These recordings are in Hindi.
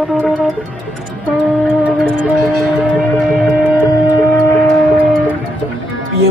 पीएम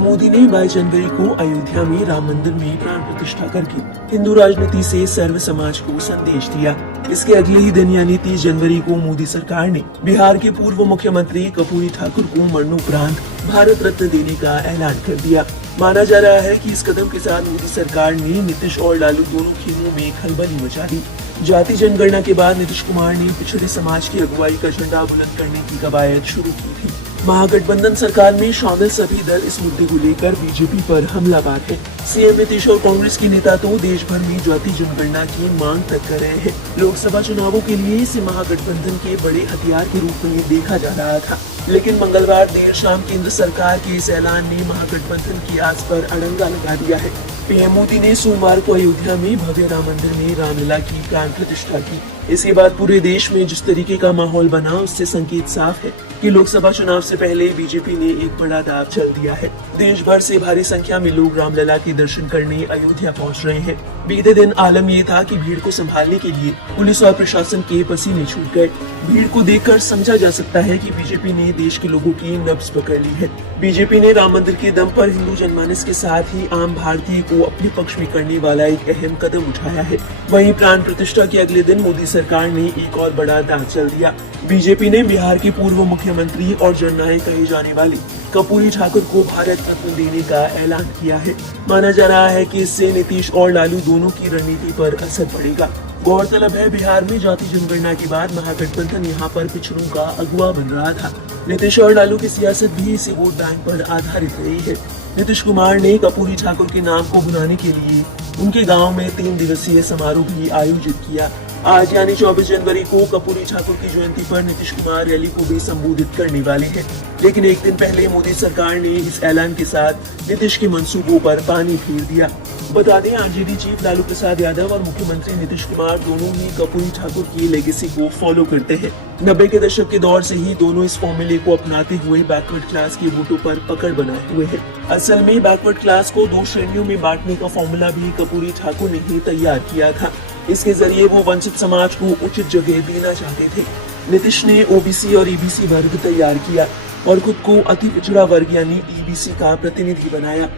मोदी ने 22 जनवरी को अयोध्या में राम मंदिर में प्राण प्रतिष्ठा करके हिंदू राजनीति से सर्व समाज को संदेश दिया। इसके अगले ही दिन यानी 30 जनवरी को मोदी सरकार ने बिहार के पूर्व मुख्यमंत्री कर्पूरी ठाकुर को मरणोपरांत भारत रत्न देने का ऐलान कर दिया। माना जा रहा है कि इस कदम के साथ मोदी सरकार ने नीतीश और लालू दोनों खेमों में खलबली मचा दी। जाति जनगणना के बाद नीतीश कुमार ने पिछड़े समाज की अगुवाई का झंडा बुलंद करने की कवायद शुरू की थी। महागठबंधन सरकार में शामिल सभी दल इस मुद्दे को लेकर बीजेपी पर हमलावर है। सीएम नीतीश और कांग्रेस के नेता तो देश भर में जाति जनगणना की मांग तक कर रहे हैं। लोकसभा चुनावों के लिए इसे महागठबंधन के बड़े हथियार के रूप में देखा जा रहा था, लेकिन मंगलवार देर शाम केंद्र सरकार के इस ऐलान ने महागठबंधन की आस पर अड़ंगा लगा दिया है। पीएम मोदी ने सोमवार को अयोध्या में भव्य राम मंदिर में रामलला की प्राण प्रतिष्ठा की। इसके बाद पूरे देश में जिस तरीके का माहौल बना, उससे संकेत साफ है कि लोकसभा चुनाव से पहले बीजेपी ने एक बड़ा दाव चल दिया है। देश भर से भारी संख्या में लोग रामलला के दर्शन करने अयोध्या पहुंच रहे हैं। बीते दिन आलम ये था कि भीड़ को संभालने के लिए पुलिस और प्रशासन के पसीने छूट गए। भीड़ को देखकर समझा जा सकता है कि बीजेपी ने देश के लोगों की नब्ज पकड़ ली है। बीजेपी ने राम मंदिर के दम पर हिंदू जनमानस के साथ ही आम भारतीय को अपने पक्ष में करने वाला एक अहम कदम उठाया है। वहीं प्राण प्रतिष्ठा के अगले दिन मोदी सरकार ने एक और बड़ा दांव चल दिया। बीजेपी ने बिहार के पूर्व मुख्यमंत्री और जननायक कहे जाने वाले कर्पूरी ठाकुर को भारत रत्न देने का ऐलान किया है। माना जा रहा है कि इससे नीतीश और लालू दोनों की रणनीति पर असर पड़ेगा। गौरतलब है, बिहार में जाति जनगणना के बाद महागठबंधन यहाँ पर पिछड़ों का अगुवा बन रहा था। नीतीश और लालू की सियासत भी इसी वोट बैंक पर आधारित रही है। नीतीश कुमार ने कर्पूरी ठाकुर के नाम को बुलाने के लिए उनके गांव में 3 दिवसीय समारोह भी आयोजित किया। आज यानी 24 जनवरी को कर्पूरी ठाकुर की जयंती पर नीतीश कुमार रैली को भी संबोधित करने वाले हैं। लेकिन एक दिन पहले मोदी सरकार ने इस ऐलान के साथ नीतीश के मंसूबों पर पानी फेर दिया। बता दें, आरजेडी चीफ लालू प्रसाद यादव और मुख्यमंत्री नीतीश कुमार दोनों ही कर्पूरी ठाकुर की लेगेसी को फॉलो करते हैं। 90 के दशक के दौर से ही दोनों इस फॉर्मूले को अपनाते हुए बैकवर्ड क्लास के वोटों पर पकड़ बनाए हुए हैं। असल में बैकवर्ड क्लास को 2 श्रेणियों में बांटने का फॉर्मूला भी कर्पूरी ठाकुर ने ही तैयार किया था। इसके जरिए वो वंचित समाज को उचित जगह देना चाहते थे। नीतीश ने ओबीसी और ईबीसी वर्ग तैयार किया और खुद को अति पिछड़ा वर्ग यानी ईबीसी का प्रतिनिधि बनाया।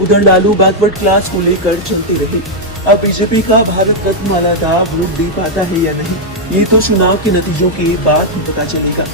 उधर लालू बैकवर्ड क्लास को लेकर चलते रहे। अब बीजेपी का भारत रत्न वाला दाव वोट दे पाता है या नहीं, ये तो चुनाव के नतीजों के बाद ही पता चलेगा।